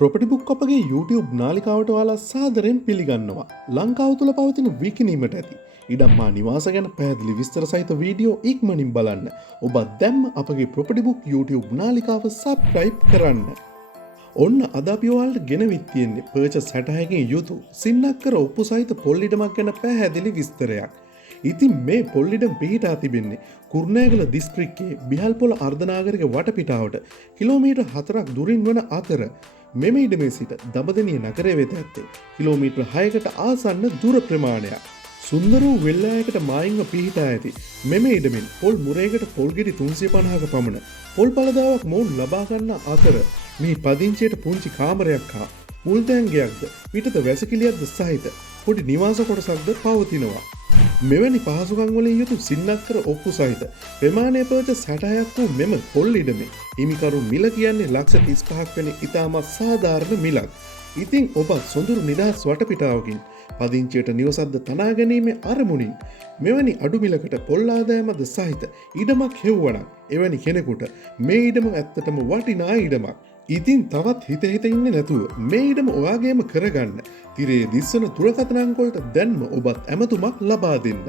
ප්‍රොපටි book අපගේ YouTube නාලිකාවට ඔයාලා සාදරයෙන් පිළිගන්නවා. ලංකාව තුළ පවතින විකිණීමට ඇති ඉඩම්මා නිවාස ගැන පැහැදිලි විස්තර සහිත වීඩියෝ ඉක්මනින් බලන්න. ඔබත් දැම්ම අපගේ ප්‍රොපටි බුක් YouTube නාලිකාව සබ්ස්ක්‍රයිබ් කරන්න. ඔන්න අද අපි ඔයාලට ගෙනවිත් තියෙන්නේ පර්චස් 60කින් යුතු සින්නක්කර ඔප්පු සහිත පොල් ඉඩමක් ගැන පැහැදිලි විස්තරයක්. ඉතින් මේ පොල් ඉඩම පිහිටා තිබෙන්නේ කුරුණෑගල දිස්ත්‍රික්කයේ බිහල්පොළ අර්ධනාගරික වටපිටාවට කිලෝමීටර් 4ක් දුරින් වන අතර මෙම ඉඩමේ සිට දඹදෙණිය නගරය වෙත ඇත්තේ කිලෝමීටර් 6කට ආසන්න දුර ප්‍රමාණයක්. සුන්දර වූ වෙල්ලායකට මායිම්ව පිහිටා ඇති මෙම ඉඩමෙන් පොල් මුරයකට පොල් ගෙඩි 350ක පමණ පොල් පළදාවක් මොවුන් ලබා ගන්න අතර මේ පදිංචියට පුංචි කාමරයක් හා මුල් තැන්ගයක්ද පිටත වැසිකිළියක්ද සහිත පොඩි නිවාස කොටසක්ද පවතිනවා. මෙවැනි පහසුකම් වලින් යුතු සින්නක්කර ඔප්පු සහිත ප්‍රමාණය පර්චස් 60ක් වූ මෙම පොල් ඉඩමේ හිමිකරු මිල කියන්නේ ලක්ෂ 35ක් වැනි ඉතාමත් සාධාරණ මිලක්. ඉතින් ඔබ සොඳුරු නිදහස් වටපිටාවකින් පදිංචියට නිවසක්ද තනා ගැනීමේ අරමුණින් මෙවැනි අඩු මිලකට පොල් ආදායමද සහිත ඉඩමක් හෙව්වනම් එවැනි කෙනෙකුට මේ ඉඩම ඇත්තටම වටිනා ඉඩමක්. ඉතින් තවත් හිත ඉන්නේ නැතුව මේ ඉඩම ඔයාගේම කරගන්න තිරේ දිස්වන දුරකථන අංක වලට දැන්ම ඔබත් ඇමතුමක් ලබා දෙන්න.